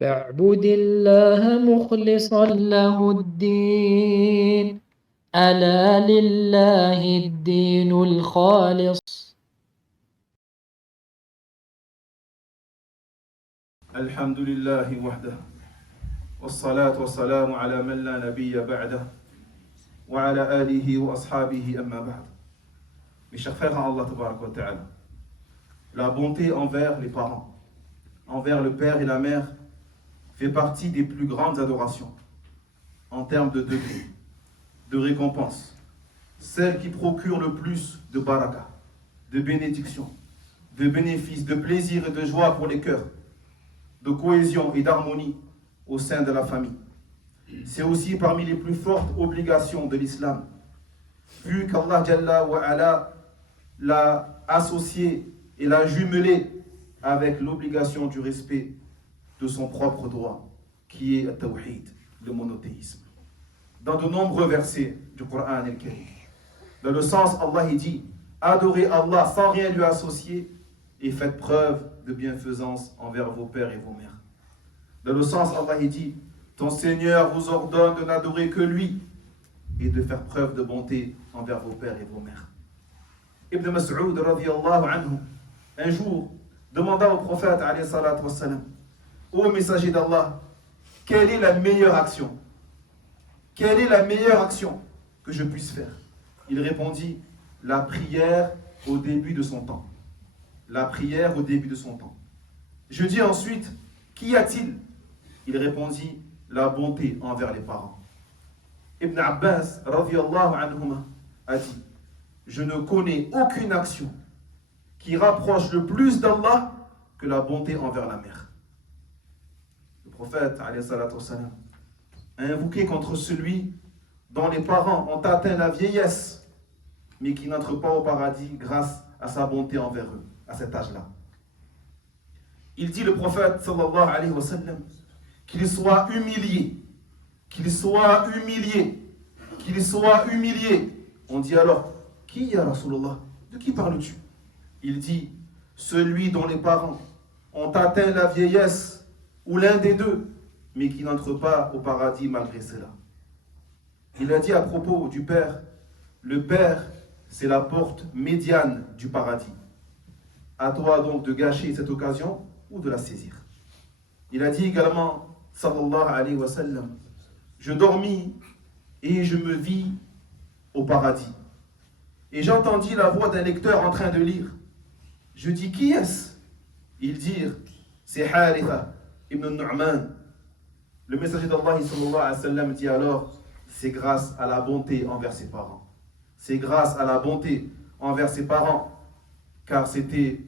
فاعبد الله مخلصا له الدين ألا لله الدين الخالص. الحمد لله وحده والصلاة والسلام على من لا نبي بعده وعلى آله وأصحابه أما بعد. Mes chers frères en Allah tabaraka wa ta'ala, la bonté envers les parents, envers le père et la mère, fait partie des plus grandes adorations en termes de degrés, de récompenses, celle qui procure le plus de baraka, de bénédictions, de bénéfices, de plaisir et de joie pour les cœurs, de cohésion et d'harmonie au sein de la famille. C'est aussi parmi les plus fortes obligations de l'islam, vu qu'Allah Jalla wa Ala l'a associé et l'a jumelé avec l'obligation du respect de son propre droit, qui est le tawhid, le monothéisme. Dans de nombreux versets du Coran al-Karim, dans le sens, Allah dit « Adorez Allah sans rien lui associer et faites preuve de bienfaisance envers vos pères et vos mères. » Dans le sens, Allah dit « Ton Seigneur vous ordonne de n'adorer que lui et de faire preuve de bonté envers vos pères et vos mères. » Ibn Mas'ud radiyallahu anhu, un jour, demanda au prophète alayhi salatu wassalam, ô messager d'Allah, quelle est la meilleure action? Quelle est la meilleure action que je puisse faire? Il répondit, la prière au début de son temps. La prière au début de son temps. Je dis ensuite, qu'y a-t-il? Il répondit, la bonté envers les parents. Ibn Abbas radiyallahu anhuma a dit, je ne connais aucune action qui rapproche le plus d'Allah que la bonté envers la mère. Le prophète alayhi salatu wassalam, a invoqué contre celui dont les parents ont atteint la vieillesse, mais qui n'entre pas au paradis grâce à sa bonté envers eux, à cet âge-là. Il dit, le prophète sallallahu alayhi wa sallam, qu'il soit humilié, qu'il soit humilié, qu'il soit humilié. On dit alors, qui ya Rasulallah? De qui parles-tu? Il dit, celui dont les parents ont atteint la vieillesse, ou l'un des deux, mais qui n'entre pas au paradis malgré cela. Il a dit à propos du père, le père, c'est la porte médiane du paradis. À toi donc de gâcher cette occasion ou de la saisir. Il a dit également, sallallahu alayhi wa sallam, je dormis et je me vis au paradis. Et j'entendis la voix d'un lecteur en train de lire. Je dis, qui est-ce? Ils dirent, c'est Haritha ibn Nu'man. Le messager d'Allah sallallahu alayhi wa sallam dit alors, c'est grâce à la bonté envers ses parents. C'est grâce à la bonté envers ses parents, car c'était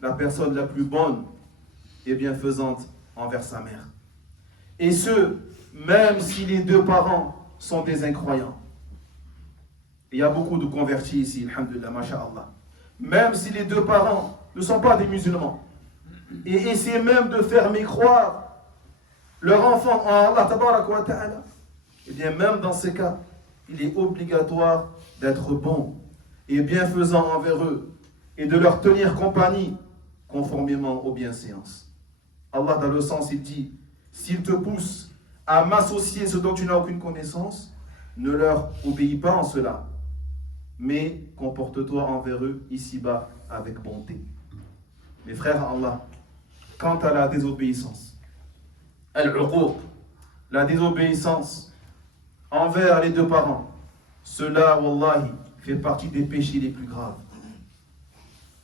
la personne la plus bonne et bienfaisante envers sa mère. Et ce, même si les deux parents sont des incroyants. Il y a beaucoup de convertis ici, alhamdulillah, masha'Allah. Même si les deux parents ne sont pas des musulmans, et essaient même de faire mécroire leur enfant en Allah tabaraka wa ta'ala, et bien même dans ces cas, il est obligatoire d'être bon et bienfaisant envers eux et de leur tenir compagnie conformément aux bienséances. Allah dans le sens, il dit, s'ils te poussent à m'associer ce dont tu n'as aucune connaissance, ne leur obéis pas en cela, mais comporte-toi envers eux ici-bas avec bonté. Mes frères Allah, quant à la désobéissance, al-uquq, la désobéissance envers les deux parents, cela, wallahi, fait partie des péchés les plus graves.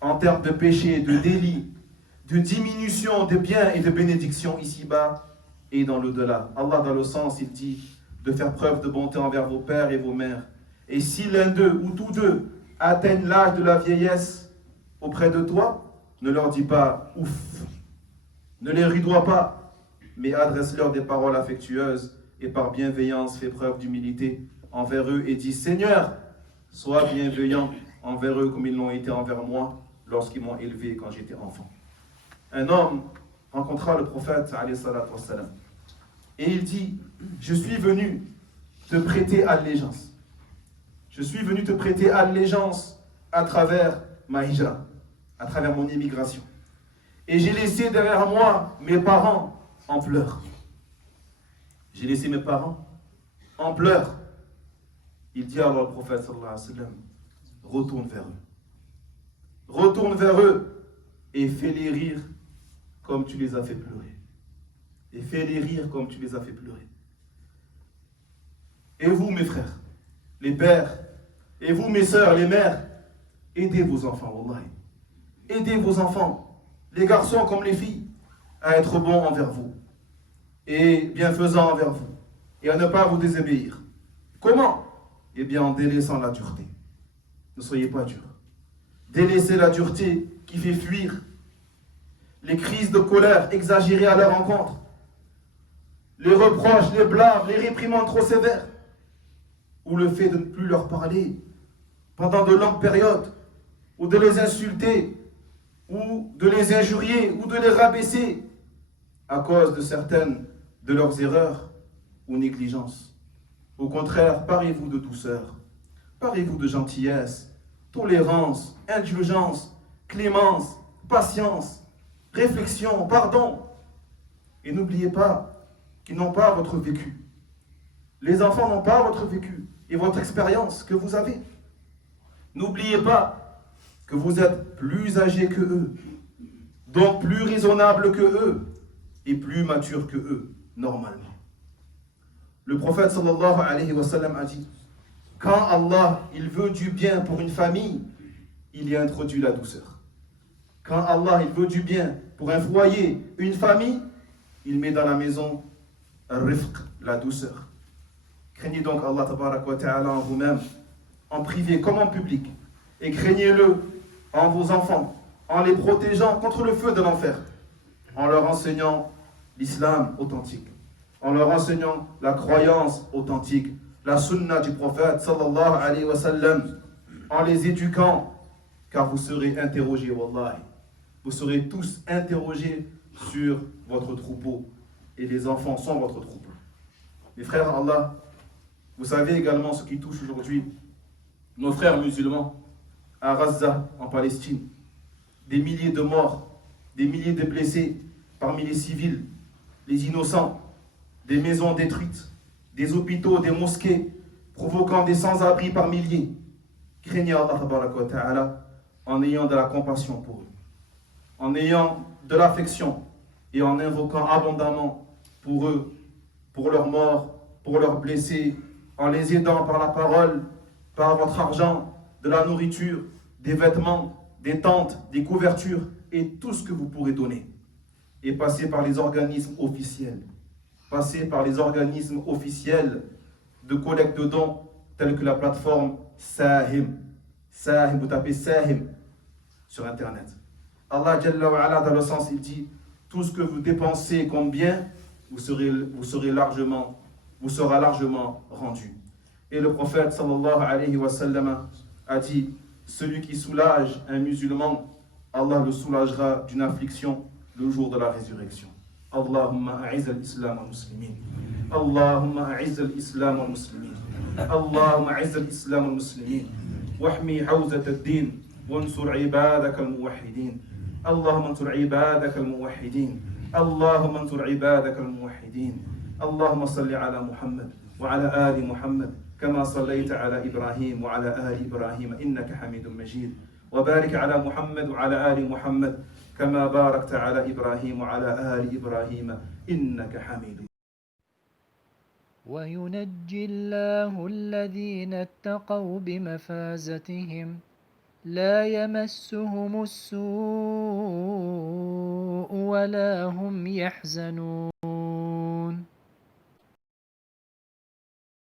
En termes de péché, de délit, de diminution de biens et de bénédictions ici-bas et dans l'au-delà. Allah, dans le sens, il dit de faire preuve de bonté envers vos pères et vos mères. Et si l'un d'eux ou tous deux atteignent l'âge de la vieillesse auprès de toi, ne leur dis pas ouf, ne les rudoie pas, mais adresse-leur des paroles affectueuses et par bienveillance fais preuve d'humilité envers eux et dis Seigneur, sois bienveillant envers eux comme ils l'ont été envers moi lorsqu'ils m'ont élevé quand j'étais enfant. Un homme rencontra le prophète alayhi salatu wassalam, et il dit, je suis venu te prêter allégeance. Je suis venu te prêter allégeance à travers ma hijra, à travers mon immigration. Et j'ai laissé derrière moi mes parents en pleurs. J'ai laissé mes parents en pleurs. Il dit alors au prophète sallallahu alayhi wa sallam, retourne vers eux. Retourne vers eux et fais-les rire comme tu les as fait pleurer. Et fais-les rire comme tu les as fait pleurer. Et vous, mes frères, les pères, et vous, mes sœurs, les mères, aidez vos enfants, wallahi. Aidez vos enfants, les garçons comme les filles, à être bons envers vous et bienfaisants envers vous et à ne pas vous désobéir. Comment? Eh bien, en délaissant la dureté. Ne soyez pas durs. Délaissez la dureté qui fait fuir les crises de colère exagérées à leur encontre, les reproches, les blâmes, les réprimandes trop sévères, ou le fait de ne plus leur parler pendant de longues périodes, ou de les insulter, ou de les injurier, ou de les rabaisser à cause de certaines de leurs erreurs ou négligences. Au contraire, parez-vous de douceur, parez-vous de gentillesse, tolérance, indulgence, clémence, patience, réflexion, pardon. Et n'oubliez pas qu'ils n'ont pas votre vécu. Les enfants n'ont pas votre vécu et votre expérience que vous avez. N'oubliez pas que vous êtes plus âgés que eux, donc plus raisonnables que eux et plus matures que eux, normalement. Le prophète sallallahu alayhi wa sallam a dit, quand Allah il veut du bien pour une famille, il y introduit la douceur. Quand Allah il veut du bien pour un foyer, une famille, il met dans la maison al-rifq, la douceur. Craignez donc Allah tabarak wa ta'ala en vous-même, en privé comme en public, et craignez-le en vos enfants, en les protégeant contre le feu de l'enfer, en leur enseignant l'islam authentique, en leur enseignant la croyance authentique, la sunna du prophète sallallahu alayhi wa sallam, en les éduquant, car vous serez interrogés, wallahi. Vous serez tous interrogés sur votre troupeau, et les enfants sont votre troupeau. Mes frères Allah, vous savez également ce qui touche aujourd'hui nos frères musulmans à Gaza, en Palestine. Des milliers de morts, des milliers de blessés parmi les civils, les innocents, des maisons détruites, des hôpitaux, des mosquées, provoquant des sans-abri par milliers. Craignez Allah tabaraka wa ta'ala en ayant de la compassion pour eux, en ayant de l'affection et en invoquant abondamment pour eux, pour leurs morts, pour leurs blessés, en les aidant par la parole, par votre argent, de la nourriture, des vêtements, des tentes, des couvertures et tout ce que vous pourrez donner. Et passez par les organismes officiels. Passez par les organismes officiels de collecte de dons tels que la plateforme Sahim. Sahim, vous tapez Sahim sur internet. Allah Jalla wa Ala, dans le sens, il dit tout ce que vous dépensez comme bien, vous sera largement rendu. Et le prophète sallallahu alayhi wa sallam a dit, celui qui soulage un musulman, Allah le soulagera d'une affliction le jour de la résurrection. Allahumma a'izz al-islam wal-muslimin. Allahumma a'izz al-islam wal-muslimin. Allahumma a'izz al-islam wal-muslimin. Wahmi hawzat ad-din wansur ibadak al-muwahhidin. Allahumma ansur ibadak al-muwahhidin. Allahumma ansur ibadak al-muwahhidin. Allahumma salli ala Muhammad wa ala ali Muhammad. كما صليت على إبراهيم وعلى آل إبراهيم إنك حميد مجيد وبارك على محمد وعلى آل محمد كما باركت على إبراهيم وعلى آل إبراهيم إنك حميد مجيد. وينجي الله الذين اتقوا بمفازتهم لا يمسهم السوء ولا هم يحزنون